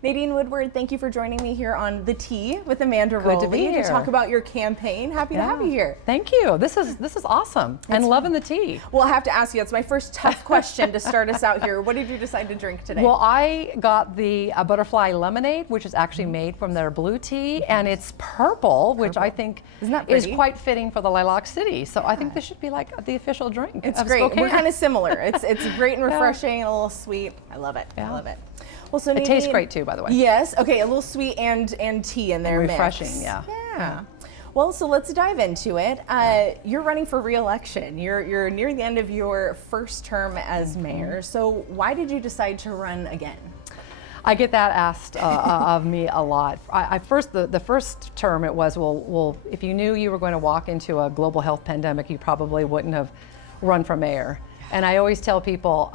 Nadine Woodward, thank you for joining me here on The Tea with Amanda Roley. Good to be here. To talk about your campaign. Happy to have you here. Thank you. This is awesome. And loving the tea. Well, I have to ask you, that's my first tough question to start us out here. What did you decide to drink today? Well, I got the butterfly lemonade, which is actually made from their blue tea, and it's purple, which I think is quite fitting for the Lilac City. So I think this should be like the official drink. It's great. Spokane. We're kind of similar. It's great and refreshing, and a little sweet. I love it. I love it. Well, so Nadine, it tastes great too, by the way. Yes. Okay. A little sweet and tea in there. And refreshing. Mix. Yeah. Well, so let's dive into it. You're running for re-election. You're near the end of your first term as mayor. So why did you decide to run again? I get that asked of me a lot. The first term it was, well, if you knew you were going to walk into a global health pandemic, you probably wouldn't have run for mayor. And I always tell people,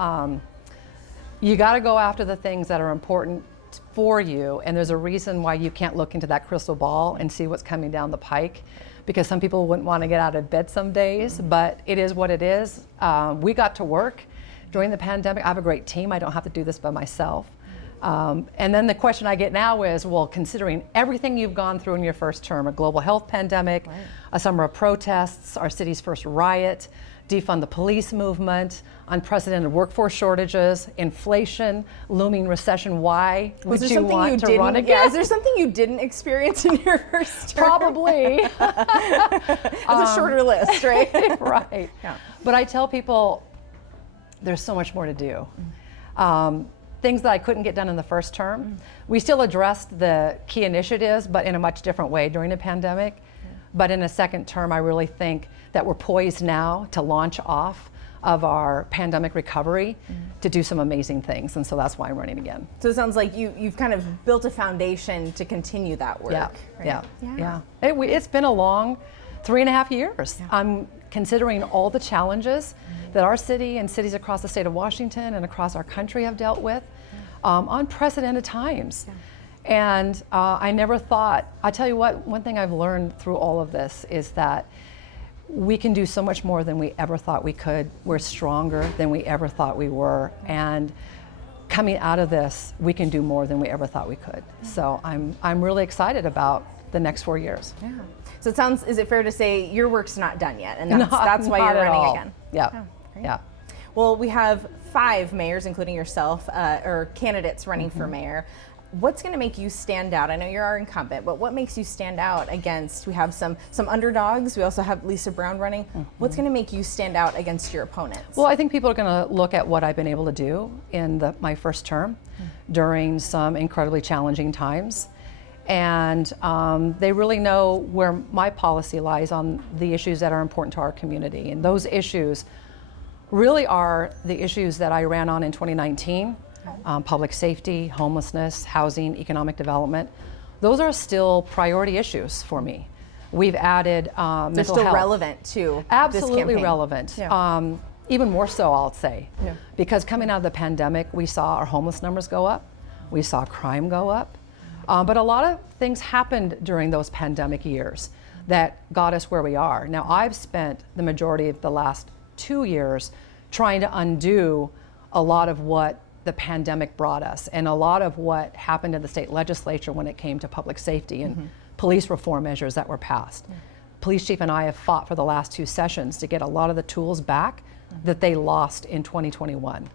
you got to go after the things that are important for you, and there's a reason why you can't look into that crystal ball and see what's coming down the pike, because some people wouldn't want to get out of bed some days, but it is what it is. We got to work during the pandemic. I have a great team. I don't have to do this by myself. And then the question I get now is, well, considering everything you've gone through in your first term, a global health pandemic, a summer of protests, our city's first riot, defund the police movement, unprecedented workforce shortages, inflation, looming recession, why would you want to run again? Yeah, is there something you didn't experience in your first term? Probably. It's a shorter list, right? Right. Yeah. But I tell people there's so much more to do. Things that I couldn't get done in the first term. We still addressed the key initiatives, but in a much different way during the pandemic. But in a second term, I really think that we're poised now to launch off of our pandemic recovery to do some amazing things. And so that's why I'm running again. So it sounds like you've kind of built a foundation to continue that work. Yeah. It's been a long 3.5 years. I'm considering all the challenges that our city and cities across the state of Washington and across our country have dealt with. Unprecedented times. And I never thought, I tell you what, one thing I've learned through all of this is that we can do so much more than we ever thought we could. We're stronger than we ever thought we were. And coming out of this, we can do more than we ever thought we could. So I'm really excited about the next 4 years. Yeah. So it sounds, is it fair to say your work's not done yet? And that's why you're running again? Yeah. Well, we have 5 mayors, including yourself, or candidates running for mayor. What's going to make you stand out? I know you're our incumbent, but what makes you stand out against, we have some underdogs, we also have Lisa Brown running. What's going to make you stand out against your opponents? Well, I think people are going to look at what I've been able to do in my first term during some incredibly challenging times. And they really know where my policy lies on the issues that are important to our community. And those issues really are the issues that I ran on in 2019. Public safety, homelessness, housing, economic development. Those are still priority issues for me. We've added mental health. They're still relevant to Absolutely this campaign. Relevant. Even more so, I'll say. Because coming out of the pandemic, we saw our homeless numbers go up. We saw crime go up. But a lot of things happened during those pandemic years that got us where we are. Now, I've spent the majority of the last 2 years trying to undo a lot of what the pandemic brought us and a lot of what happened in the state legislature when it came to public safety and police reform measures that were passed. Police chief and I have fought for the last 2 sessions to get a lot of the tools back that they lost in 2021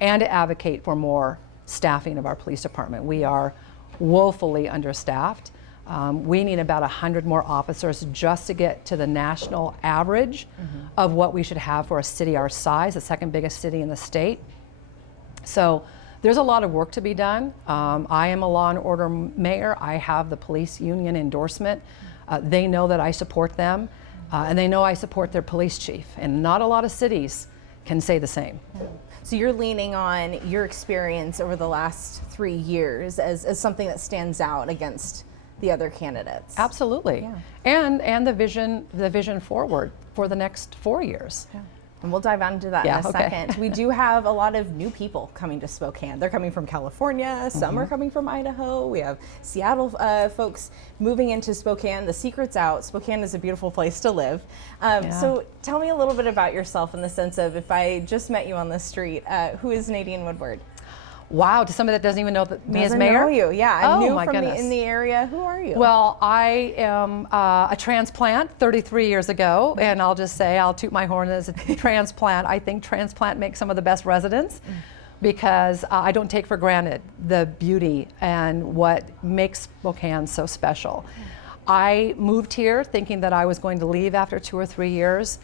and to advocate for more staffing of our police department. We are woefully understaffed. We need about 100 more officers just to get to the national average of what we should have for a city our size, the second biggest city in the state. So there's a lot of work to be done. I am a law and order mayor. I have the police union endorsement. They know that I support them, and they know I support their police chief. And not a lot of cities can say the same. So you're leaning on your experience over the last 3 years as something that stands out against the other candidates. Absolutely. And the vision forward for the next 4 years. And we'll dive into that in a second. We do have a lot of new people coming to Spokane. They're coming from California, some are coming from Idaho. We have Seattle folks moving into Spokane. The secret's out. Spokane is a beautiful place to live. So tell me a little bit about yourself in the sense of, if I just met you on the street, who is Nadine Woodward? Wow, to somebody that doesn't even know me as Doesn't mayor? know you. Yeah, I'm Oh, new my from goodness. in the area. Who are you? Well, I am a transplant 33 years ago, and I'll just say, I'll toot my horn as a transplant. I think transplant makes some of the best residents because I don't take for granted the beauty and what makes Spokane so special. I moved here thinking that I was going to leave after 2 or 3 years,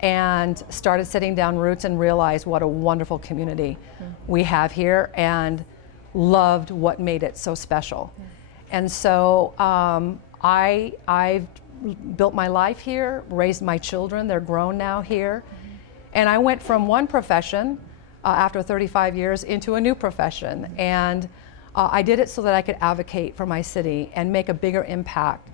and started setting down roots and realized what a wonderful community we have here, and loved what made it so special. And so I've built my life here, raised my children, they're grown now here. And I went from one profession after 35 years into a new profession. And I did it so that I could advocate for my city and make a bigger impact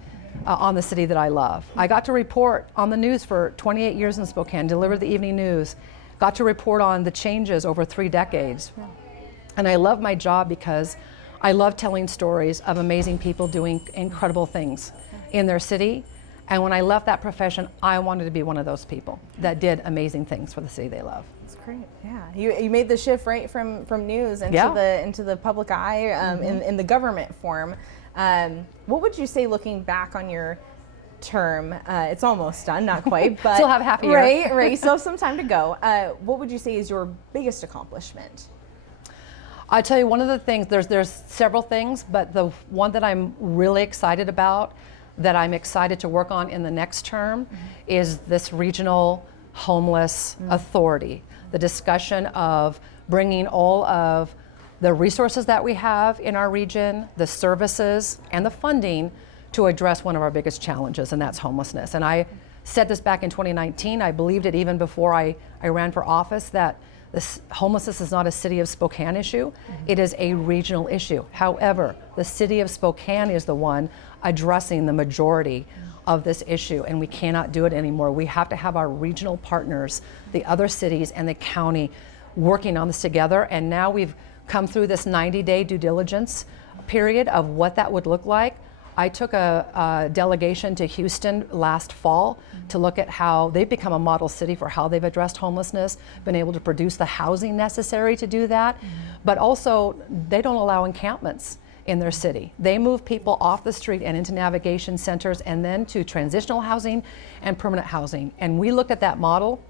on the city that I love. I got to report on the news for 28 years in Spokane, delivered the evening news, got to report on the changes over 3 decades. And I love my job because I love telling stories of amazing people doing incredible things in their city. And when I left that profession, I wanted to be one of those people that did amazing things for the city they love. That's great. Yeah, you made the shift right from news into the public eye in the government form. What would you say, looking back on your term? It's almost done, not quite, but still have half a year. Right. Still have some time to go. What would you say is your biggest accomplishment? I tell you, one of the things, there's several things, but the one that I'm really excited about, that I'm excited to work on in the next term, is this regional homeless authority. The discussion of bringing all of the resources that we have in our region, the services and the funding to address one of our biggest challenges, and that's homelessness. And I said this back in 2019, I believed it even before I ran for office, that homelessness is not a city of Spokane issue, it is a regional issue. However, the city of Spokane is the one addressing the majority of this issue, and we cannot do it anymore. We have to have our regional partners, the other cities and the county, working on this together. And now we've come through this 90-day due diligence period of what that would look like. I took a delegation to Houston last fall to look at how they've become a model city for how they've addressed homelessness, been able to produce the housing necessary to do that, but also they don't allow encampments in their city. They move people off the street and into navigation centers, and then to transitional housing and permanent housing. And we looked at that model,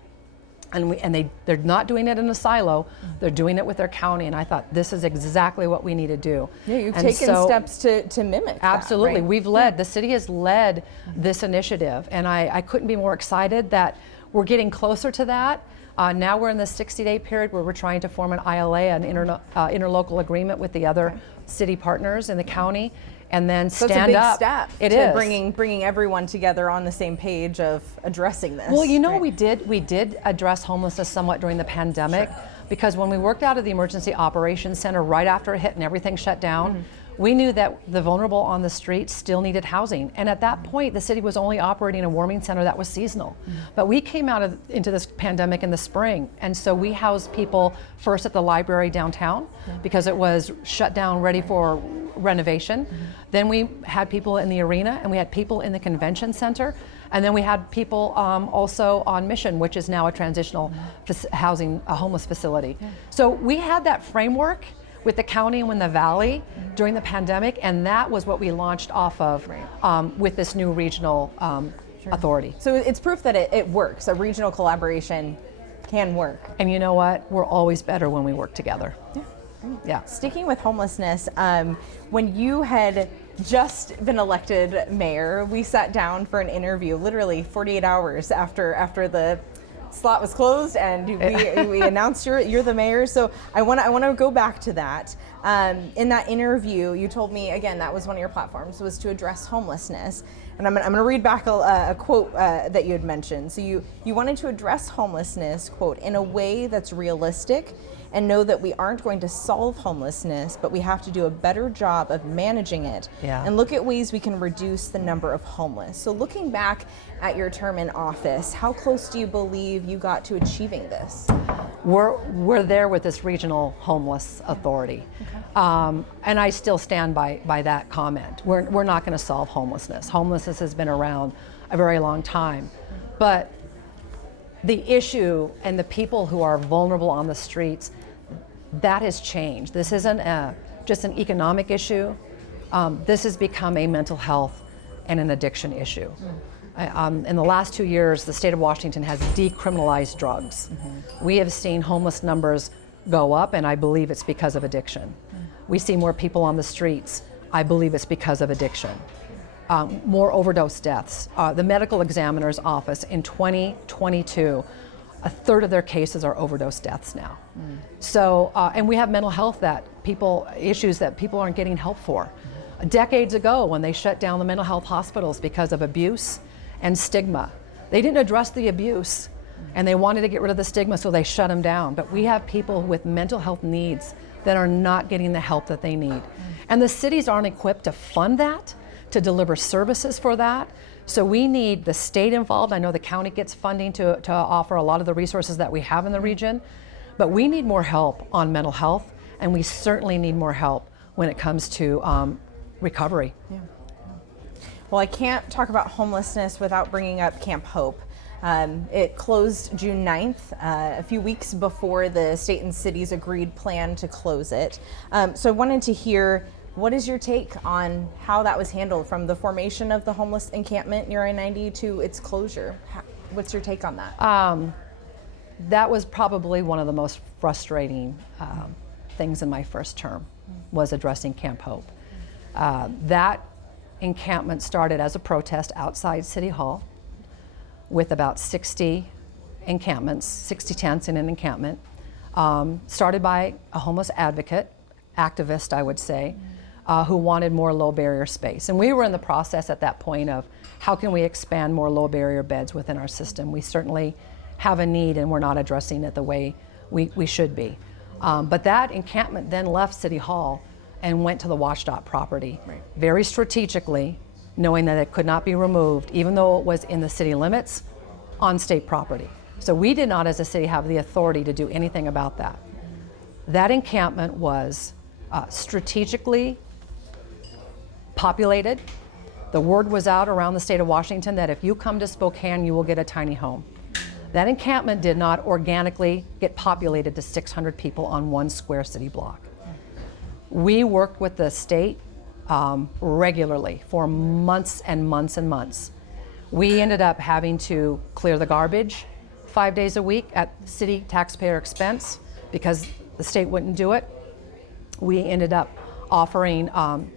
and they're not doing it in a silo, they're doing it with their county, and I thought, this is exactly what we need to do. Yeah, you've taken steps to mimic absolutely that, right? We've led, the city has led this initiative, and I couldn't be more excited that we're getting closer to that. Now we're in the 60-day period where we're trying to form an ILA, an interlocal agreement with the other city partners in the county, and then stand up. Step it to is bringing everyone together on the same page of addressing this. Well, you know, we did address homelessness somewhat during the pandemic, because when we worked out of the Emergency Operations Center right after it hit and everything shut down, we knew that the vulnerable on the streets still needed housing. And at that point, the city was only operating a warming center that was seasonal. But we came out into this pandemic in the spring. And so we housed people first at the library downtown because it was shut down, ready for renovation. Then we had people in the arena, and we had people in the convention center. And then we had people also on Mission, which is now a transitional housing, a homeless facility. So we had that framework with the county and with the valley during the pandemic, and that was what we launched off of with this new regional authority. So it's proof that it works. A regional collaboration can work. And you know what? We're always better when we work together. Yeah. Sticking with homelessness, when you had just been elected mayor, we sat down for an interview literally 48 hours after the slot was closed, and we announced you're the mayor. So I want to go back to that. In that interview, you told me, again, that was one of your platforms, was to address homelessness. And I'm going to read back a quote that you had mentioned. So you wanted to address homelessness, quote, in a way that's realistic, and know that we aren't going to solve homelessness, but we have to do a better job of managing it, and look at ways we can reduce the number of homeless. So looking back at your term in office, how close do you believe you got to achieving this? We're there with this regional homeless authority. And I still stand by that comment. We're not going to solve homelessness. Homelessness has been around a very long time. But the issue and the people who are vulnerable on the streets, that has changed. This isn't just an economic issue. This has become a mental health and an addiction issue. In the last 2 years, the state of Washington has decriminalized drugs. We have seen homeless numbers go up, and I believe it's because of addiction. We see more people on the streets. I believe it's because of addiction. More overdose deaths. The medical examiner's office in 2022, a third of their cases are overdose deaths now. So, and we have mental health issues that people aren't getting help for. Decades ago, when they shut down the mental health hospitals because of abuse and stigma, they didn't address the abuse, and they wanted to get rid of the stigma, so they shut them down. But we have people with mental health needs that are not getting the help that they need. And the cities aren't equipped to fund that, to deliver services for that. So we need the state involved. I know the county gets funding to offer a lot of the resources that we have in the region, but we need more help on mental health, and we certainly need more help when it comes to recovery. Yeah. Well, I can't talk about homelessness without bringing up Camp Hope. It closed June 9th, a few weeks before the state and city's agreed plan to close it. So I wanted to hear, what is your take on how that was handled, from the formation of the homeless encampment near I-90 to its closure? What's your take on that? That was probably one of the most frustrating things in my first term, was addressing Camp Hope. That encampment started as a protest outside City Hall with about 60 encampments, 60 tents in an encampment, started by a homeless activist, I would say, who wanted more low barrier space. And we were in the process at that point of how can we expand more low barrier beds within our system. We certainly have a need, and we're not addressing it the way we should be. But that encampment then left City Hall and went to the WashDOT property, very strategically, knowing that it could not be removed, even though it was in the city limits, on state property. So we did not, as a city, have the authority to do anything about that. That encampment was strategically populated. The word was out around the state of Washington that if you come to Spokane, you will get a tiny home. That encampment did not organically get populated to 600 people on one square city block. We worked with the state regularly for months and months and months. We ended up having to clear the garbage 5 days a week at city taxpayer expense because the state wouldn't do it. We ended up offering,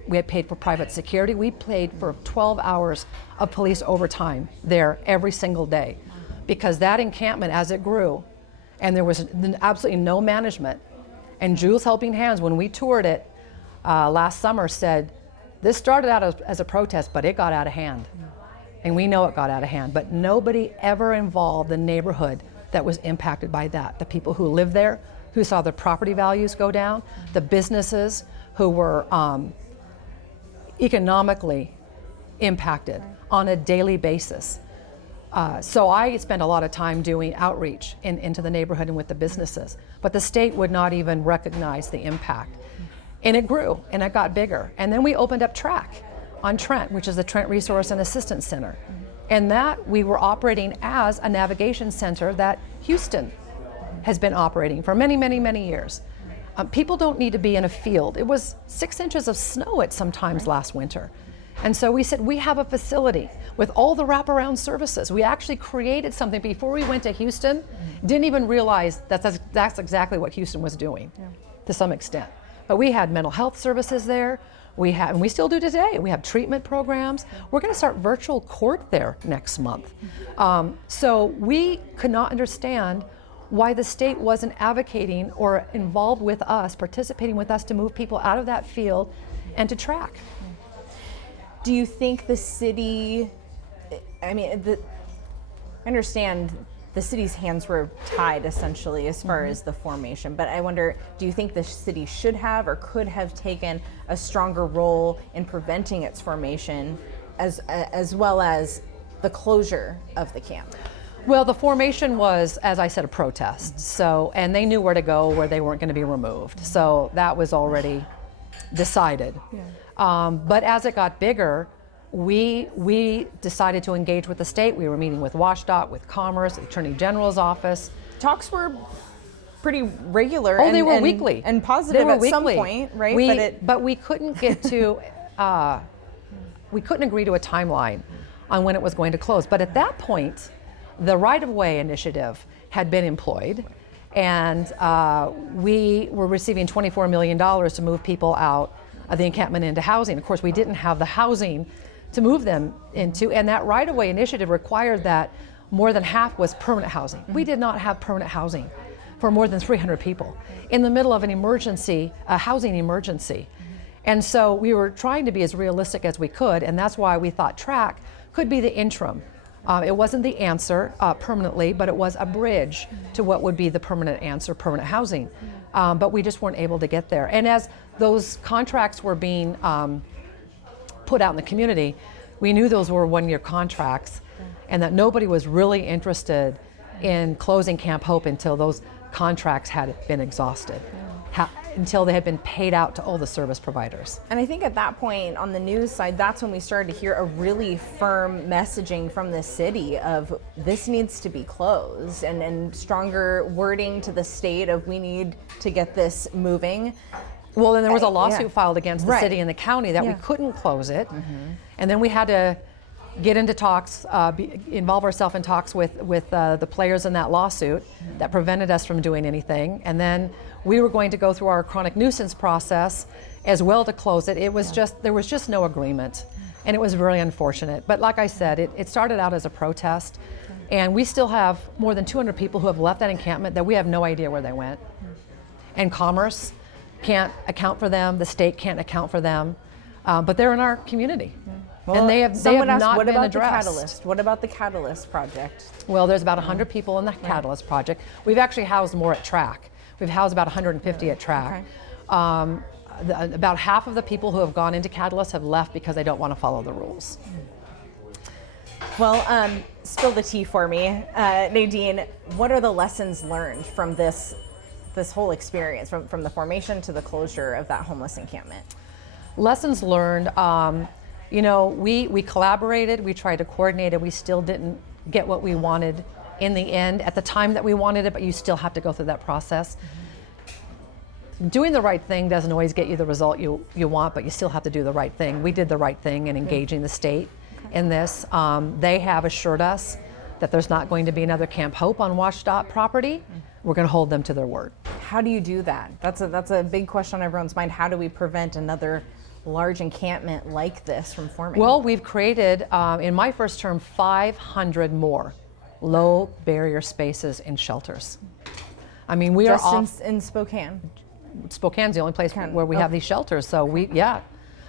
we had paid for private security. We paid for 12 hours of police overtime there every single day, because that encampment, as it grew, and there was absolutely no management, and Jules Helping Hands, when we toured it last summer, said, this started out as a protest, but it got out of hand. And we know it got out of hand, but nobody ever involved the neighborhood that was impacted by that. The people who lived there, who saw their property values go down, the businesses who were economically impacted on a daily basis. So I spent a lot of time doing outreach into the neighborhood and with the businesses, but the state would not even recognize the impact. And it grew and it got bigger. And then we opened up TRAC on Trent, which is the Trent Resource and Assistance Center. And that we were operating as a navigation center that Houston has been operating for many, many, many years. People don't need to be in a field. It was 6 inches of snow at some times last winter. And so we said, we have a facility with all the wraparound services. We actually created something before we went to Houston, didn't even realize that's exactly what Houston was doing to some extent. But we had mental health services there. And we still do today. We have treatment programs. We're going to start virtual court there next month. So we could not understand why the state wasn't advocating or involved with us, participating with us to move people out of that field and to TRAC. Do you think the city, I understand the city's hands were tied essentially as far as the formation, but I wonder, do you think the city should have or could have taken a stronger role in preventing its formation as well as the closure of the camp? Well, the formation was, as I said, a protest. So, and they knew where to go, where they weren't going to be removed. So that was already decided. But as it got bigger, we decided to engage with the state. We were meeting with WashDOT, with Commerce, the Attorney General's office. Talks were pretty regular. Oh, they were weekly and positive at some point, right? But we couldn't get to, we couldn't agree to a timeline on when it was going to close. But at that point, the right-of-way initiative had been employed, and we were receiving $24 million to move people out of the encampment into housing. Of course, we didn't have the housing to move them into, and that right-of-way initiative required that more than half was permanent housing. We did not have permanent housing for more than 300 people in the middle of an emergency, a housing emergency. And so we were trying to be as realistic as we could, and that's why we thought track could be the interim. It wasn't the answer permanently, but it was a bridge to what would be the permanent answer, permanent housing. But we just weren't able to get there. And as those contracts were being put out in the community, we knew those were one-year contracts, and that nobody was really interested in closing Camp Hope until those contracts had been exhausted, until they had been paid out to all the service providers. And I think at that point on the news side, that's when we started to hear a really firm messaging from the city of this needs to be closed, and stronger wording to the state of we need to get this moving. Well, then there was a lawsuit filed against the city and the county that we couldn't close it. And then we had to get into talks, involve ourselves in talks with the players in that lawsuit that prevented us from doing anything. And then we were going to go through our chronic nuisance process as well to close it. It was just, there was just no agreement. And it was very unfortunate. But like I said, it started out as a protest. And we still have more than 200 people who have left that encampment that we have no idea where they went. And Commerce can't account for them, the state can't account for them, but they're in our community. Well, and they have not been addressed. What about the Catalyst project? Well, there's about 100 people in the Catalyst project. We've actually housed more at track. We've housed about 150 at track. About half of the people who have gone into Catalyst have left because they don't want to follow the rules. Well, spill the tea for me. Nadine, what are the lessons learned from this whole experience, from the formation to the closure of that homeless encampment? Lessons learned, you know, we collaborated, we tried to coordinate, and we still didn't get what we wanted in the end at the time that we wanted it, but you still have to go through that process. Doing the right thing doesn't always get you the result you want, but you still have to do the right thing. We did the right thing in engaging the state in this. They have assured us that there's not going to be another Camp Hope on WashDOT property. We're going to hold them to their word. How do you do that? That's a big question on everyone's mind. How do we prevent another large encampment like this from forming? Well, we've created, in my first term, 500 more low barrier spaces in shelters. I mean, we just are off in Spokane. Spokane's the only place where we have these shelters. So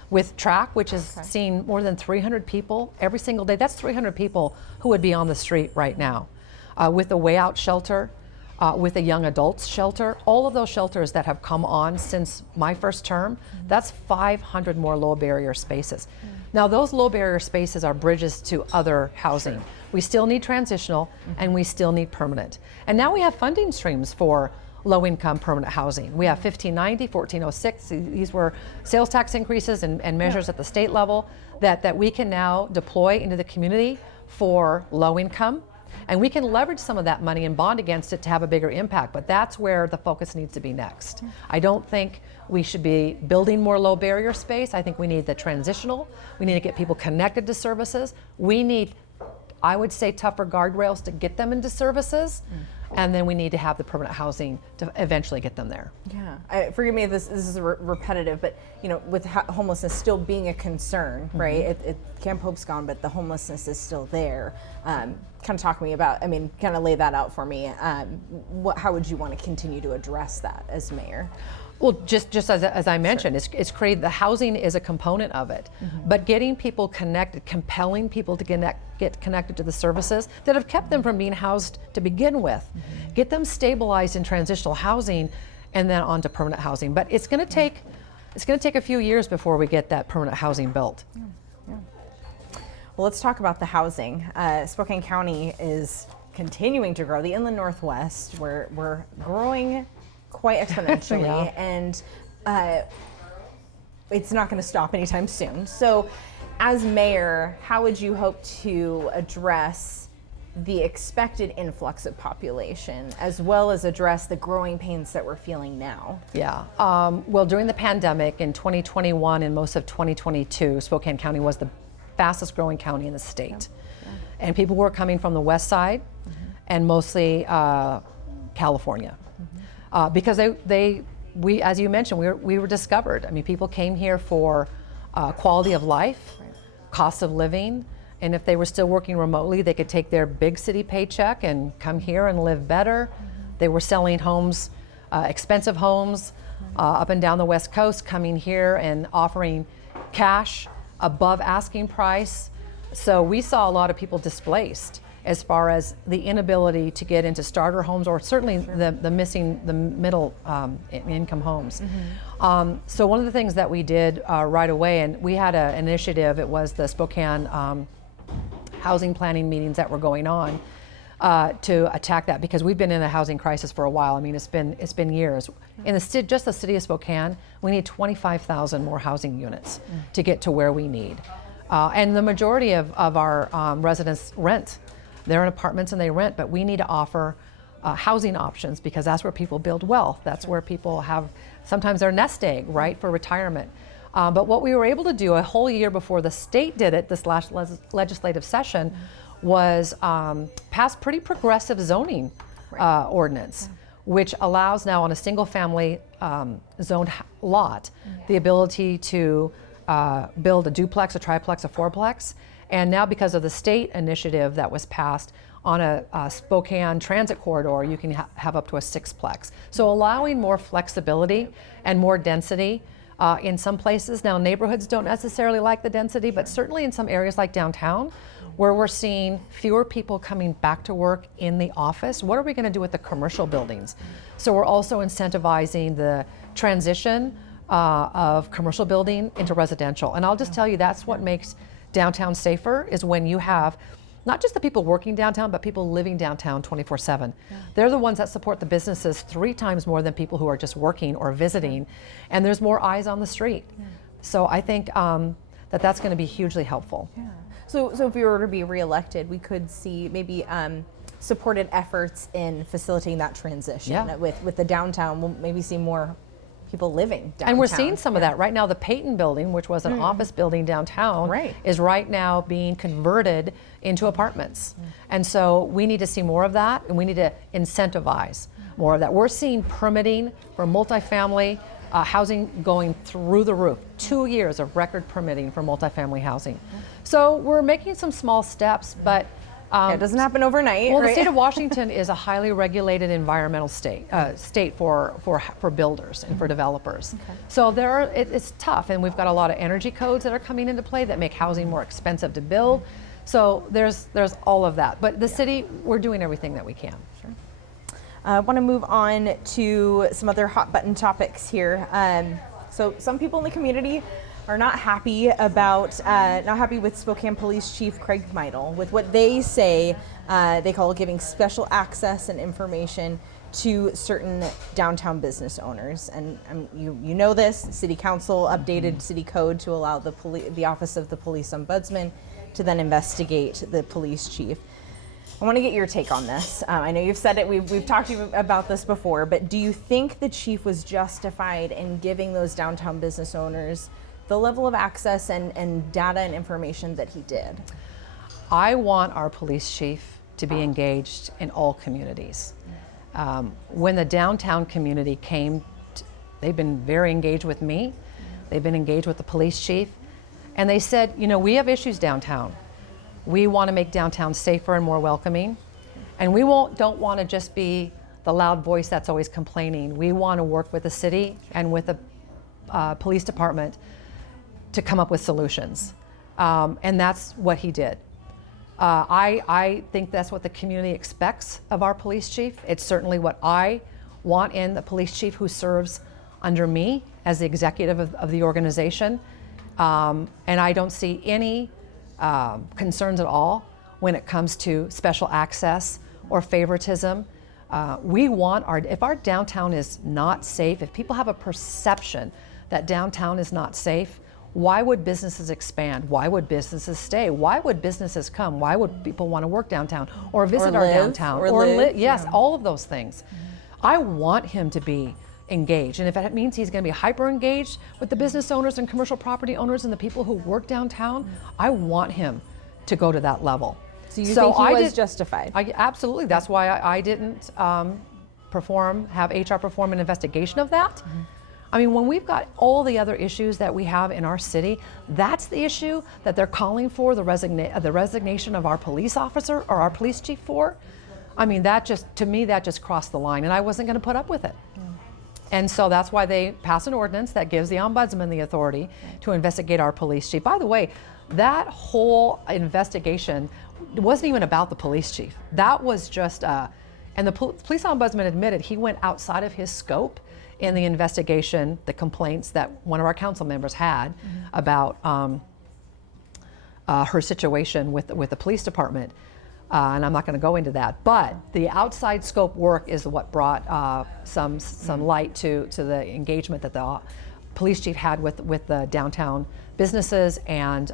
with track, which has seen more than 300 people every single day. That's 300 people who would be on the street right now. With the Way Out shelter, with the young adults shelter, all of those shelters that have come on since my first term, that's 500 more low barrier spaces. Now those low barrier spaces are bridges to other housing. We still need transitional and we still need permanent. And now we have funding streams for low income permanent housing. We have 1590, 1406, these were sales tax increases and measures at the state level that we can now deploy into the community for low income. And we can leverage some of that money and bond against it to have a bigger impact, but that's where the focus needs to be next. I don't think we should be building more low barrier space. I think we need the transitional. We need to get people connected to services. We need, I would say, tougher guardrails to get them into services. And then we need to have the permanent housing to eventually get them there. Yeah, forgive me if this is repetitive, but you know, with homelessness still being a concern, right? Camp Hope's gone, but the homelessness is still there. Kind of talk to me about, I mean, kind of lay that out for me. How would you want to continue to address that as mayor? Well, just as I mentioned, it's created, the housing is a component of it, but getting people connected, compelling people to get connected to the services that have kept them from being housed to begin with, get them stabilized in transitional housing, and then onto permanent housing. But it's going to take a few years before we get that permanent housing built. Well, let's talk about the housing. Spokane County is continuing to grow. The Inland Northwest, we're growing quite exponentially, and it's not going to stop anytime soon. So as mayor, how would you hope to address the expected influx of population, as well as address the growing pains that we're feeling now? Yeah, well, during the pandemic in 2021 and most of 2022, Spokane County was the fastest growing county in the state. Yeah. And people were coming from the west side and mostly California. Because we, as you mentioned, we were discovered. I mean, people came here for quality of life, cost of living, and if they were still working remotely, they could take their big city paycheck and come here and live better. They were selling homes, expensive homes, up and down the West Coast, coming here and offering cash above asking price. So we saw a lot of people displaced as far as the inability to get into starter homes, or certainly the middle income homes. So one of the things that we did right away, and we had an initiative, it was the Spokane housing planning meetings that were going on to attack that, because we've been in a housing crisis for a while. I mean, it's been years. In just the city of Spokane, we need 25,000 more housing units to get to where we need. And the majority of our residents rent. They're in apartments and they rent, but we need to offer housing options, because that's where people build wealth. That's where people have sometimes their nest egg, right, for retirement. But what we were able to do a whole year before the state did it, this last legislative session, was pass pretty progressive zoning ordinance, which allows now on a single family zoned lot the ability to build a duplex, a triplex, a fourplex. And now, because of the state initiative that was passed on a Spokane transit corridor, you can have up to a sixplex. So allowing more flexibility and more density in some places. Now, neighborhoods don't necessarily like the density, but certainly in some areas like downtown, where we're seeing fewer people coming back to work in the office, what are we going to do with the commercial buildings? So we're also incentivizing the transition of commercial building into residential. And I'll just tell you, that's what makes downtown safer, is when you have not just the people working downtown, but people living downtown 24/7. They're the ones that support the businesses 3 times more than people who are just working or visiting, and there's more eyes on the street. So I think that's going to be hugely helpful. So if we were to be reelected, we could see maybe supported efforts in facilitating that transition. With the downtown. We'll maybe see more people living downtown. And we're seeing some of that right now. The Peyton building, which was an office building downtown, is right now being converted into apartments. And so we need to see more of that, and we need to incentivize more of that. We're seeing permitting for multifamily housing going through the roof. 2 years of record permitting for multifamily housing. So we're making some small steps, but it doesn't happen overnight. Well, the state of Washington is a highly regulated environmental state for builders and for developers. So it's tough, and we've got a lot of energy codes that are coming into play that make housing more expensive to build. So there's all of that. But the city, we're doing everything that we can. I want to move on to some other hot button topics here. So some people in the community are not happy with Spokane Police Chief Craig Meidel, with what they say they call giving special access and information to certain downtown business owners. And you know this, City Council updated city code to allow the Office of the Police Ombudsman to then investigate the police chief. I want to get your take on this. I know you've said it, we've talked to you about this before, but do you think the chief was justified in giving those downtown business owners the level of access and data and information that he did? I want our police chief to be engaged in all communities. When the downtown community came, they've been very engaged with me. They've been engaged with the police chief. And they said, we have issues downtown. We want to make downtown safer and more welcoming. And we don't want to just be the loud voice that's always complaining. We want to work with the city and with the police department to come up with solutions. And that's what he did. I think that's what the community expects of our police chief. It's certainly what I want in the police chief who serves under me as the executive of the organization. And I don't see any concerns at all when it comes to special access or favoritism. We want if our downtown is not safe, if people have a perception that downtown is not safe, Why would businesses expand? Why would businesses stay? Why would businesses come? Why would people want to work downtown or visit our downtown? Or live? Yes, Yeah. all of those things. I want him to be engaged, and if it means he's going to be hyper engaged with the business owners and commercial property owners and the people who work downtown, I want him to go to that level. So you think he was justified? Absolutely. That's why I didn't have HR perform an investigation of that. I mean, when we've got all the other issues that we have in our city, that's the issue that they're calling for the resignation of our police officer or our police chief for. I mean, to me, that just crossed the line, and I wasn't going to put up with it. And so that's why they passed an ordinance that gives the ombudsman the authority to investigate our police chief. By the way, that whole investigation wasn't even about the police chief. That was just, and the police ombudsman admitted he went outside of his scope in the investigation, the complaints that one of our council members had about her situation with the police department. And I'm not going to go into that, but the outside scope work is what brought some light to the engagement that the police chief had with the downtown businesses, and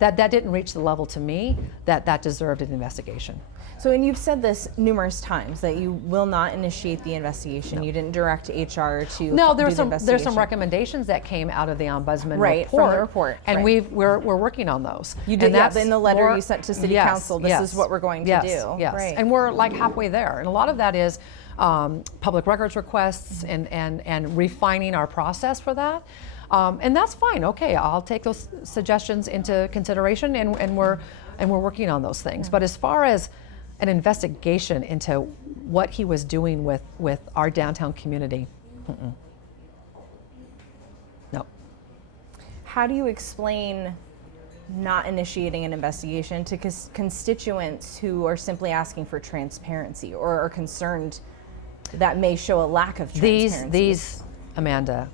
that didn't reach the level to me that deserved an investigation. So, and you've said this numerous times that you will not initiate the investigation. No. You didn't direct HR to No, there's some recommendations that came out of the ombudsman report, from the report, and we're working on those. You did, in the letter you sent to City Council. This is what we're going to do. Yes, right. And we're like halfway there, and a lot of that is public records requests and refining our process for that. And that's fine. Okay, I'll take those suggestions into consideration, and we're working on those things. But as far as an investigation into what he was doing with our downtown community, no. How do you explain not initiating an investigation to constituents who are simply asking for transparency or are concerned that may show a lack of transparency? These, Amanda,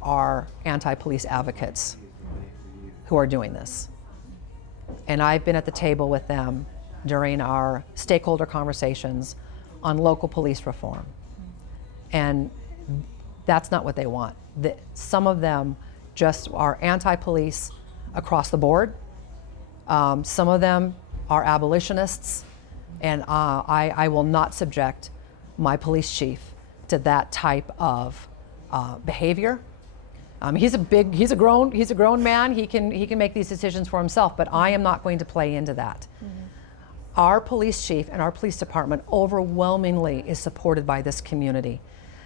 are anti-police advocates who are doing this. And I've been at the table with them during our stakeholder conversations on local police reform. And that's not what they want. Some of them just are anti-police across the board. Some of them are abolitionists, and I will not subject my police chief to that type of behavior. He's a grown man. He can make these decisions for himself, but I am not going to play into that. Our police chief and our police department overwhelmingly is supported by this community.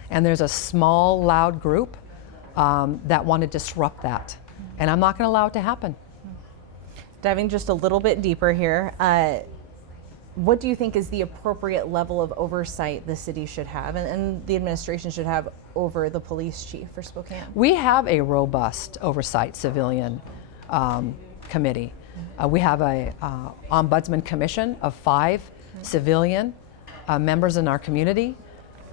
And there's a small, loud group that want to disrupt that. And I'm not going to allow it to happen. Diving just a little bit deeper here, what do you think is the appropriate level of oversight the city should have and the administration should have over the police chief for Spokane? We have a robust oversight civilian committee. We have a ombudsman commission of 5 civilian members in our community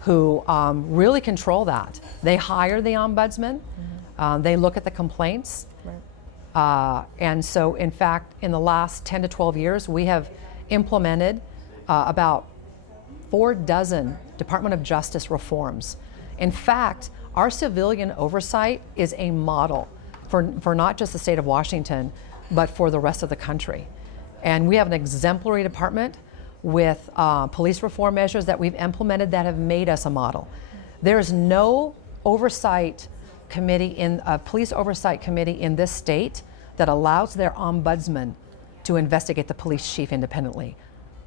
who really control that. They hire the ombudsman, they look at the complaints, and so in fact in the last 10 to 12 years we have implemented about 4 dozen Department of Justice reforms. In fact, our civilian oversight is a model for not just the state of Washington, but for the rest of the country. And we have an exemplary department with police reform measures that we've implemented that have made us a model. There's no oversight committee police oversight committee in this state that allows their ombudsman to investigate the police chief independently.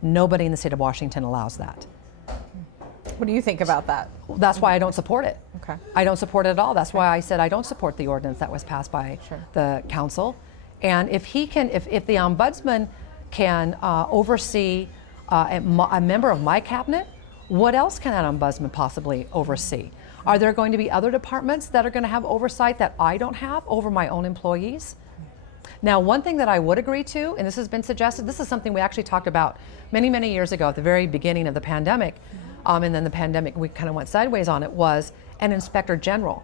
Nobody in the state of Washington allows that. What do you think about that? That's why I don't support it. Okay. I don't support it at all. That's why I said I don't support the ordinance that was passed by the council. And if the ombudsman can oversee a member of my cabinet, what else can that ombudsman possibly oversee? Are there going to be other departments that are going to have oversight that I don't have over my own employees? Now, one thing that I would agree to, and this has been suggested, this is something we actually talked about many, many years ago at the very beginning of the pandemic, and then the pandemic, we kind of went sideways on it, was an inspector general.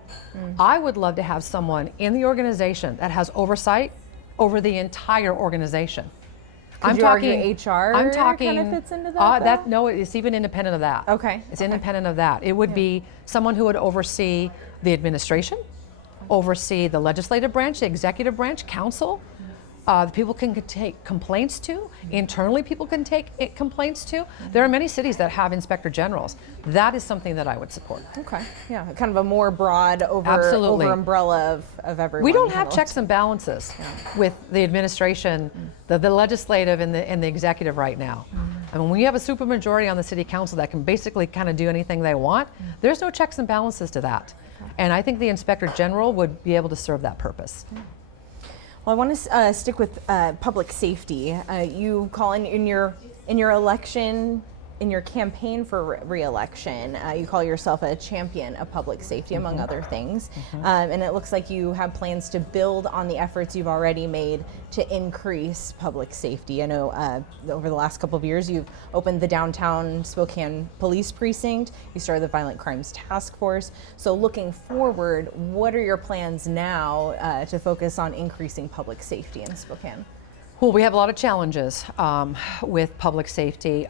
I would love to have someone in the organization that has oversight over the entire organization. I'm talking HR. I'm talking kind of fits into that. No, it's even independent of that. Okay. It's independent of that. It would be someone who would oversee the administration, oversee the legislative branch, the executive branch, council. The people can take complaints to. Internally, people can take complaints to. There are many cities that have inspector generals. That is something that I would support. Okay, yeah, kind of a more broad over umbrella of everyone. We don't have checks and balances with the administration, the legislative and the executive right now. I mean, when you have a supermajority on the city council that can basically kind of do anything they want, there's no checks and balances to that. And I think the inspector general would be able to serve that purpose. Well, I want to stick with public safety. You call in your election, in your campaign for re-election, you call yourself a champion of public safety, among other things. And it looks like you have plans to build on the efforts you've already made to increase public safety. I know over the last couple of years, you've opened the downtown Spokane Police Precinct. You started the Violent Crimes Task Force. So looking forward, what are your plans now to focus on increasing public safety in Spokane? Well, we have a lot of challenges with public safety.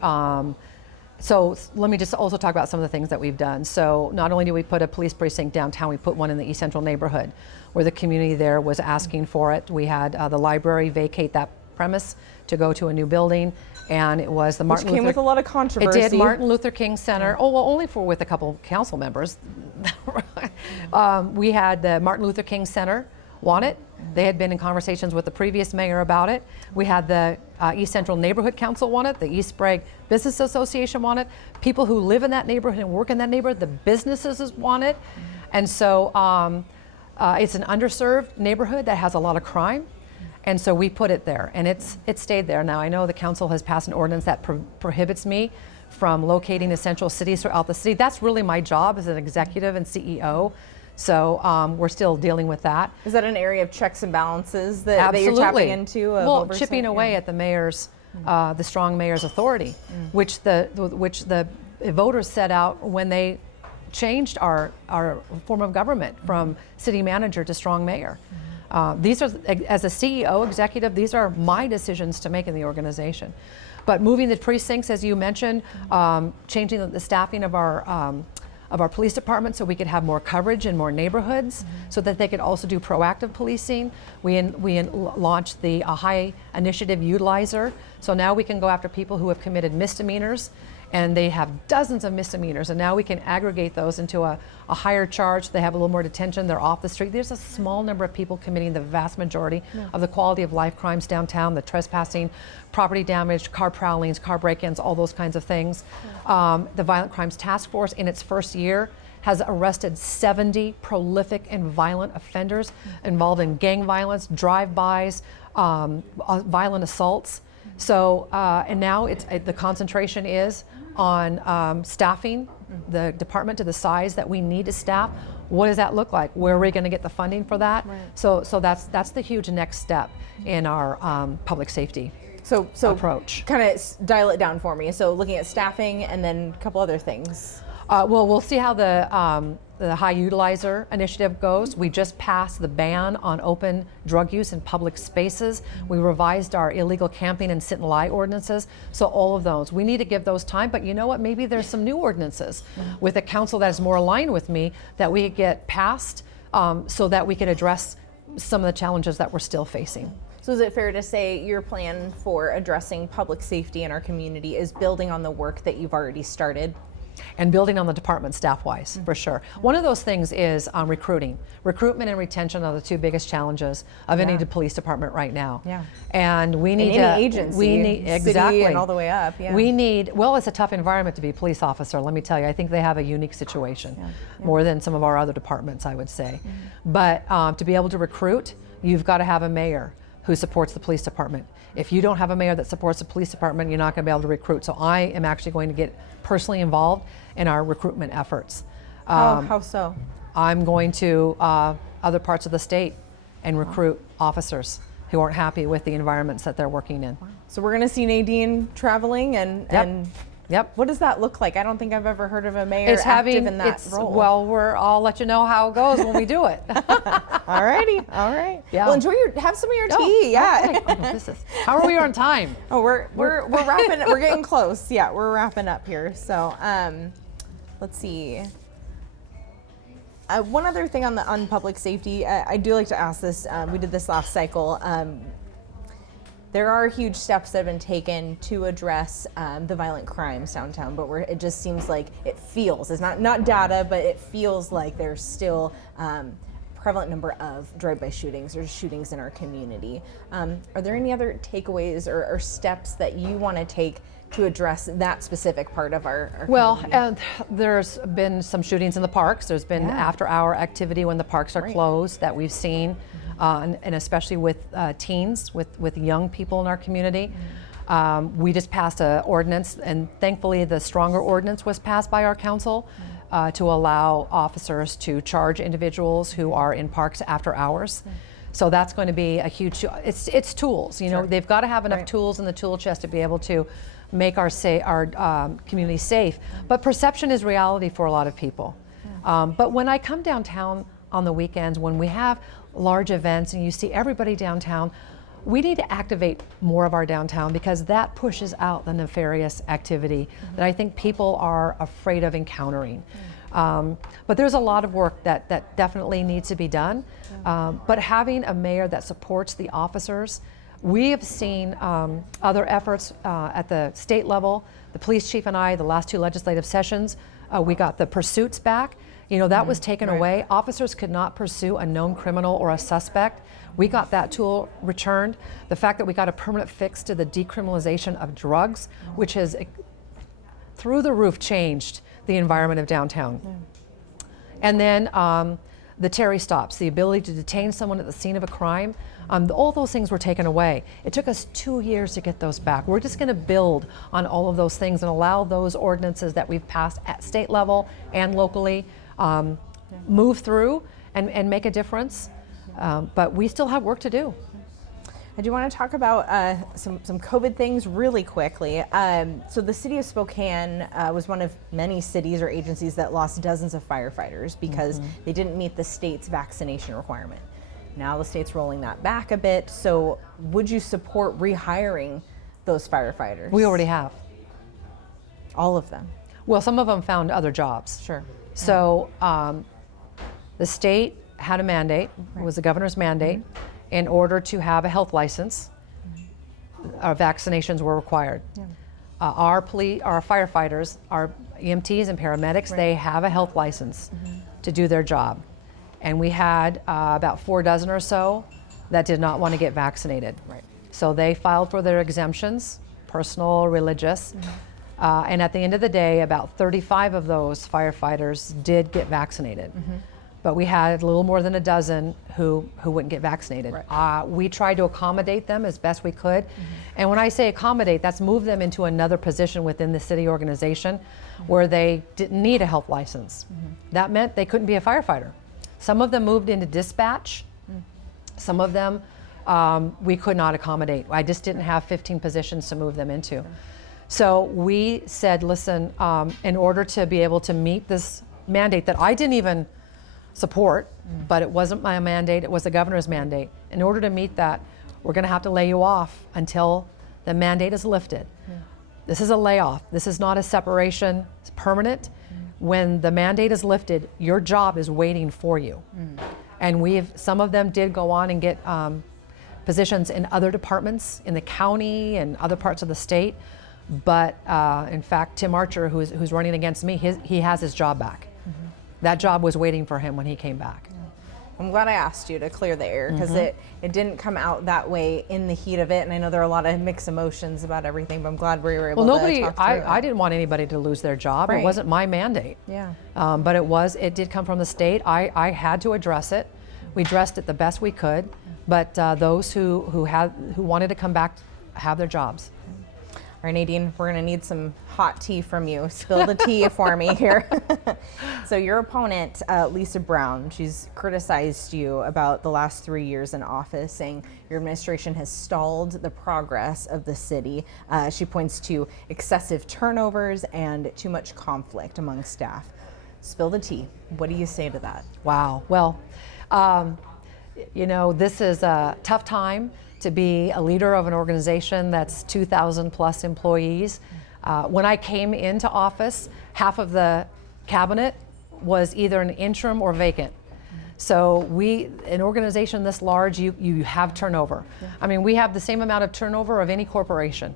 So let me just also talk about some of the things that we've done. So not only do we put a police precinct downtown, we put one in the East Central neighborhood where the community there was asking for it. We had the library vacate that premise to go to a new building, and it was the Martin Luther. Which came with a lot of controversy. It did. Martin Luther King Center. Oh, well, only with a couple council members. We had the Martin Luther King Center want it. They had been in conversations with the previous mayor about it. We had the East Central Neighborhood Council want it. The East Sprague Business Association want it. People who live in that neighborhood and work in that neighborhood, the businesses want it. And so it's an underserved neighborhood that has a lot of crime. And so we put it there, and it stayed there. Now, I know the council has passed an ordinance that prohibits me from locating essential cities throughout the city. That's really my job as an executive and CEO. So we're still dealing with that. Is that an area of checks and balances that you're tapping into? Well, oversight? Chipping away at the mayor's, the strong mayor's authority, which the voters set out when they changed our form of government from city manager to strong mayor. These are, as a CEO executive, these are my decisions to make in the organization. But moving the precincts, as you mentioned, changing the staffing of our police department so we could have more coverage in more neighborhoods, so that they could also do proactive policing. We launched the High Initiative Utilizer, so now we can go after people who have committed misdemeanors, and they have dozens of misdemeanors, and now we can aggregate those into a higher charge. They have a little more detention, they're off the street. There's a small number of people committing the vast majority of the quality of life crimes downtown, the trespassing, property damage, car prowlings, car break-ins, all those kinds of things. The Violent Crimes Task Force in its first year has arrested 70 prolific and violent offenders involved in gang violence, drive-bys, violent assaults. So, and now the concentration is on staffing the department to the size that we need to staff. What does that look like? Where are we going to get the funding for that? Right. So that's the huge next step in our public safety approach. Kind of dial it down for me. So looking at staffing and then a couple other things. Well, we'll see how the High Utilizer initiative goes. We just passed the ban on open drug use in public spaces. We revised our illegal camping and sit and lie ordinances. So all of those, we need to give those time, but you know what? Maybe there's some new ordinances with a council that is more aligned with me that we get passed so that we can address some of the challenges that we're still facing. So is it fair to say your plan for addressing public safety in our community is building on the work that you've already started? And building on the department staff-wise, for sure. One of those things is recruiting. Recruitment and retention are the two biggest challenges of any police department right now. Yeah. And we need any agency, city and all the way up. Yeah. We need, well, it's a tough environment to be a police officer, let me tell you. I think they have a unique situation, more than some of our other departments, I would say. But to be able to recruit, you've got to have a mayor who supports the police department. If you don't have a mayor that supports the police department, you're not going to be able to recruit. So I am actually going to get personally involved in our recruitment efforts. How so? I'm going to other parts of the state and recruit officers who aren't happy with the environments that they're working in. So we're going to see Nadine traveling and Yep. What does that look like? I don't think I've ever heard of a mayor active in that role. Well, I'll let you know how it goes when we do it. All righty. All right. Yeah. Well, have some of your tea. Yeah. Okay. How are we on time? Oh, we're wrapping. We're getting close. Yeah, we're wrapping up here. So, let's see. One other thing on public safety, I do like to ask this. We did this last cycle. There are huge steps that have been taken to address the violent crimes downtown, but it just seems like it feels, it's not data, but it feels like there's still prevalent number of drive-by shootings or shootings in our community. Are there any other takeaways or steps that you want to take to address that specific part of our community? There's been some shootings in the parks. There's been after-hour activity when the parks are closed that we've seen, and especially with teens, with young people in our community. We just passed an ordinance, and thankfully the stronger ordinance was passed by our council to allow officers to charge individuals who are in parks after hours. So that's going to be a huge, it's tools, you know, they've got to have enough tools in the tool chest to be able to make our community safe. But perception is reality for a lot of people. But when I come downtown on the weekends, when we have large events and you see everybody downtown, we need to activate more of our downtown, because that pushes out the nefarious activity that I think people are afraid of encountering. But there's a lot of work that definitely needs to be done. But having a mayor that supports the officers, we have seen other efforts at the state level. The police chief and I, the last 2 legislative sessions, we got the pursuits back. You know, that was taken away. Officers could not pursue a known criminal or a suspect. We got that tool returned. The fact that we got a permanent fix to the decriminalization of drugs, which has through the roof changed the environment of downtown. And then the Terry stops, the ability to detain someone at the scene of a crime, all those things were taken away. It took us 2 years to get those back. We're just going to build on all of those things and allow those ordinances that we've passed at state level and locally move through and make a difference. But we still have work to do. I do want to talk about some COVID things really quickly. So the city of Spokane was one of many cities or agencies that lost dozens of firefighters because they didn't meet the state's vaccination requirement. Now the state's rolling that back a bit. So would you support rehiring those firefighters? We already have. All of them? Well, some of them found other jobs. Sure. So the state had a mandate, it was the governor's mandate. In order to have a health license, our vaccinations were required. Our firefighters, our EMTs and paramedics, they have a health license to do their job. And we had about 4 dozen or so that did not want to get vaccinated. So they filed for their exemptions, personal, religious. And at the end of the day, about 35 of those firefighters did get vaccinated. But we had a little more than a dozen who wouldn't get vaccinated. We tried to accommodate them as best we could. And when I say accommodate, that's move them into another position within the city organization where they didn't need a health license. That meant they couldn't be a firefighter. Some of them moved into dispatch. Some of them we could not accommodate. I just didn't have 15 positions to move them into. So we said, listen, in order to be able to meet this mandate that I didn't even support, but it wasn't my mandate, it was the governor's mandate. In order to meet that, we're going to have to lay you off until the mandate is lifted. This is a layoff. This is not a separation. It's permanent. When the mandate is lifted, your job is waiting for you. And some of them did go on and get positions in other departments in the county and other parts of the state. But in fact, Tim Archer, who's running against me, he has his job back. That job was waiting for him when he came back. I'm glad I asked you to clear the air, because it didn't come out that way in the heat of it, and I know there are a lot of mixed emotions about everything, but I'm glad we were able to talk through it. I didn't want anybody to lose their job. It wasn't my mandate. But it did come from the state. I had to address it. We addressed it the best we could, but those who wanted to come back have their jobs. All right, Nadine, we're going to need some hot tea from you. Spill the tea for me here. So your opponent, Lisa Brown, she's criticized you about the last 3 years in office, saying your administration has stalled the progress of the city. She points to excessive turnovers and too much conflict among staff. Spill the tea. What do you say to that? Wow. Well, you know, this is a tough time to be a leader of an organization that's 2,000 plus employees. When I came into office, half of the cabinet was either an interim or vacant. So an organization this large, you have turnover. Yeah. I mean, we have the same amount of turnover of any corporation.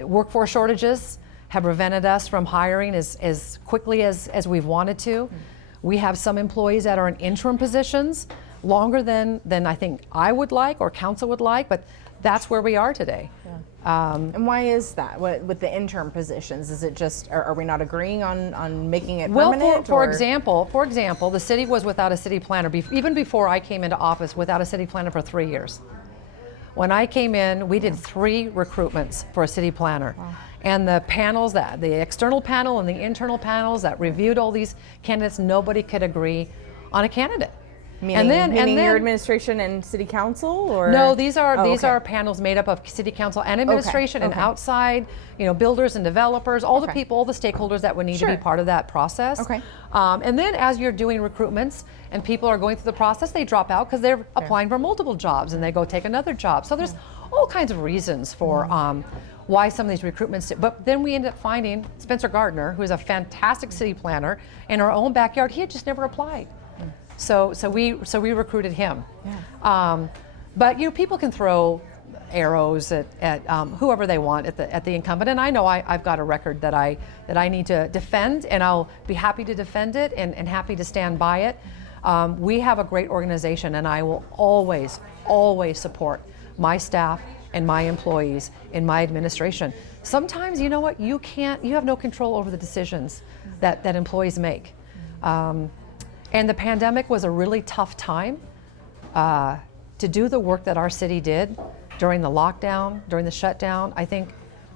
Workforce shortages have prevented us from hiring as quickly as we've wanted to. We have some employees that are in interim positions longer than I think I would like or council would like, but that's where we are today. Yeah. And why is that? With the interim positions, is it just, are we not agreeing on making it permanent? Well, for example, the city was without a city planner, even before I came into office, without a city planner for 3 years. When I came in, we did 3 recruitments for a city planner. Wow. And the panels, the external panel and the internal panels that reviewed all these candidates, nobody could agree on a candidate. Meaning your administration and city council, or no? These are panels made up of city council and administration and outside, builders and developers, all the people, all the stakeholders that would need to be part of that process. Okay. And then as you're doing recruitments and people are going through the process, they drop out because they're applying for multiple jobs and they go take another job. So there's all kinds of reasons for why some of these recruitments. But then we end up finding Spencer Gardner, who's a fantastic city planner in our own backyard. He had just never applied. So we recruited him. Yeah. But people can throw arrows at whoever they want at the incumbent, and I know I've got a record that I need to defend, and I'll be happy to defend it and happy to stand by it. We have a great organization, and I will always support my staff and my employees in my administration. Sometimes, you know what, you have no control over the decisions that employees make. And the pandemic was a really tough time to do the work that our city did during the lockdown, during the shutdown.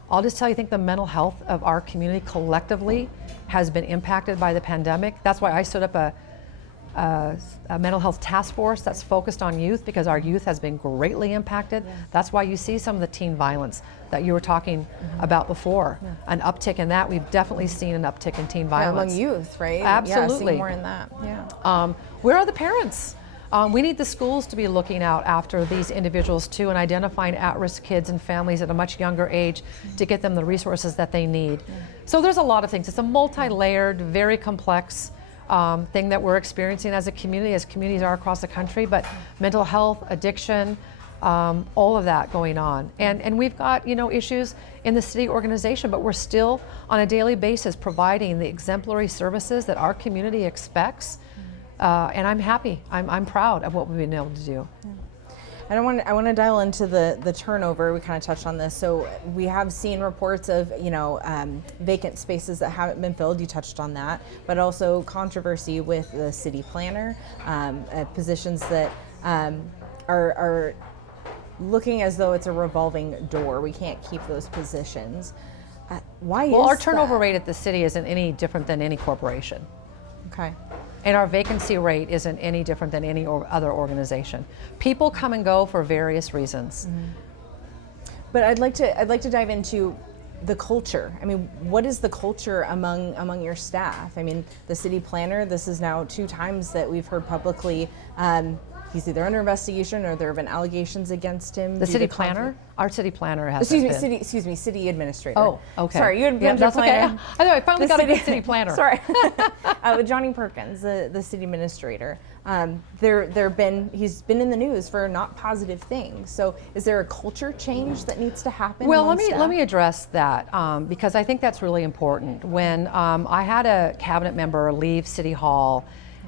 I'll just tell you, I think the mental health of our community collectively has been impacted by the pandemic. That's why I stood up a mental health task force that's focused on youth, because our youth has been greatly impacted. Yeah. That's why you see some of the teen violence that you were talking about before, an uptick in that. We've definitely seen an uptick in teen violence. Among youth, right? Absolutely. Yeah, see more in that, yeah. Where are the parents? We need the schools to be looking out after these individuals too, and identifying at-risk kids and families at a much younger age to get them the resources that they need. Yeah. So there's a lot of things. It's a multi-layered, very complex thing that we're experiencing as communities are across the country, but mental health, addiction, all of that going on. And we've got, issues in the city organization, but we're still on a daily basis providing the exemplary services that our community expects. And I'm happy, I'm proud of what we've been able to do. Yeah. And I want to dial into the turnover. We kind of touched on this. So we have seen reports of vacant spaces that haven't been filled. You touched on that, but also controversy with the city planner, positions that are looking as though it's a revolving door. We can't keep those positions. Why is that? Well, our turnover rate at the city isn't any different than any corporation. Okay. And our vacancy rate isn't any different than any other organization. People come and go for various reasons. Mm-hmm. But I'd like to dive into the culture. I mean, what is the culture among your staff? I mean, the city planner, this is now 2 times that we've heard publicly he's either under investigation or there have been allegations against him. The city planner? Our city planner has city administrator. Oh, okay. Sorry, you had been that's planner. Okay. I know, I finally got a good city planner. Sorry. Johnny Perkins, the city administrator. He's been in the news for not positive things. So is there a culture change that needs to happen? Well, let me address that because I think that's really important. When I had a cabinet member leave City Hall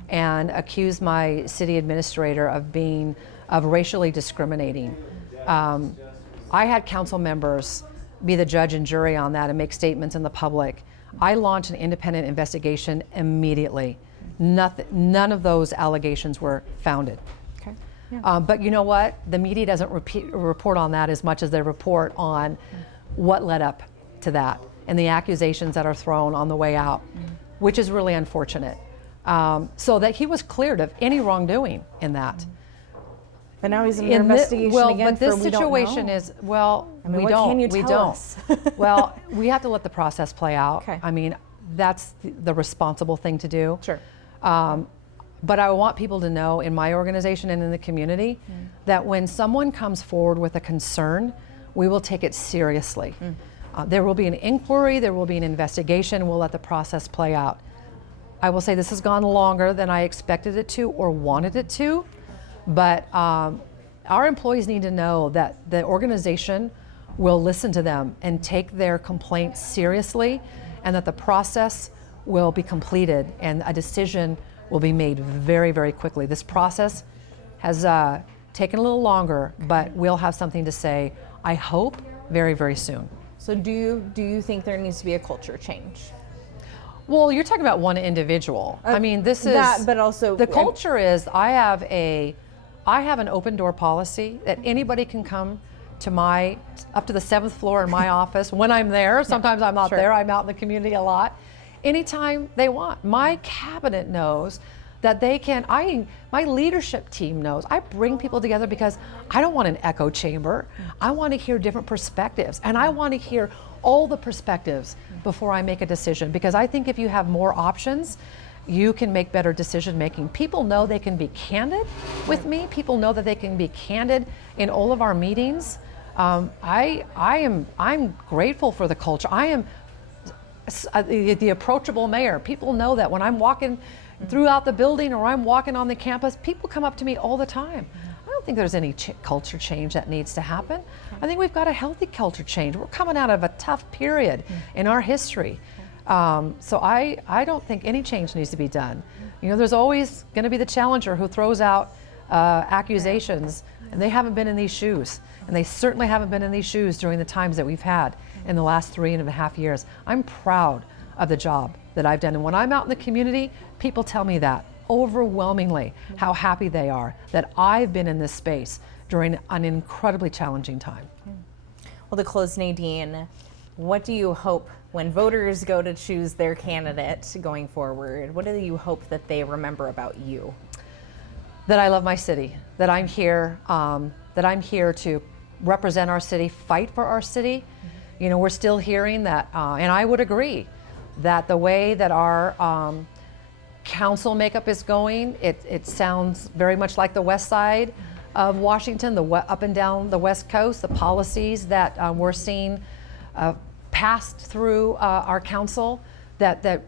and accuse my city administrator of racially discriminating. I had council members be the judge and jury on that and make statements in the public. I launched an independent investigation immediately. None of those allegations were founded. Okay. Yeah. But you know what? The media doesn't report on that as much as they report on what led up to that and the accusations that are thrown on the way out, which is really unfortunate. So that he was cleared of any wrongdoing in that. But now he's under investigation again. But this situation is, we don't. Well, we have to let the process play out. Okay. I mean, that's the responsible thing to do. Sure. But I want people to know in my organization and in the community that when someone comes forward with a concern, we will take it seriously. There will be an inquiry, there will be an investigation, we'll let the process play out. I will say this has gone longer than I expected it to or wanted it to, but our employees need to know that the organization will listen to them and take their complaints seriously, and that the process will be completed and a decision will be made very, very quickly. This process has taken a little longer, but we'll have something to say, I hope, very, very soon. So do you think there needs to be a culture change? Well, you're talking about one individual. I mean, this is that, but also the culture is I have an open door policy that anybody can come to up to the 7th floor in my office when I'm there. Sometimes I'm not there. I'm out in the community a lot. Anytime they want. My cabinet knows that they can, my leadership team knows. I bring people together because I don't want an echo chamber. I want to hear different perspectives, and I want to hear all the perspectives before I make a decision, because I think if you have more options, you can make better decision making. People know they can be candid with me. People know that they can be candid in all of our meetings. I'm grateful for the culture. I am the approachable mayor. People know that when I'm walking throughout the building or I'm walking on the campus, people come up to me all the time. I don't think there's any culture change that needs to happen. I think we've got a healthy culture change. We're coming out of a tough period in our history. So I don't think any change needs to be done. You know, there's always going to be the challenger who throws out accusations, and they haven't been in these shoes. And they certainly haven't been in these shoes during the times that we've had in the last 3.5 years. I'm proud of the job that I've done. And when I'm out in the community, people tell me that overwhelmingly, how happy they are that I've been in this space during an incredibly challenging time. Well, to close, Nadine, what do you hope when voters go to choose their candidate going forward? What do you hope that they remember about you? That I love my city, that I'm here to represent our city, fight for our city. You know, we're still hearing that, and I would agree, that the way that our council makeup is going, it sounds very much like the west side of Washington, up and down the west coast, the policies that we're seeing passed through our council, that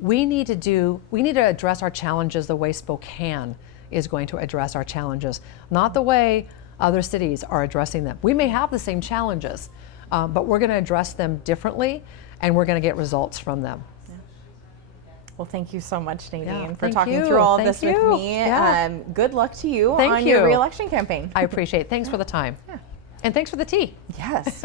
we need to address our challenges the way Spokane is going to address our challenges, not the way other cities are addressing them. We may have the same challenges, but we're going to address them differently, and we're going to get results from them. Yeah. Well, thank you so much, Nadine, for thank talking you. through all Thank this you. with me. Yeah. Good luck to you Thank on you. your re-election campaign. I appreciate it. Thanks for the time. Yeah. And thanks for the tea. Yes.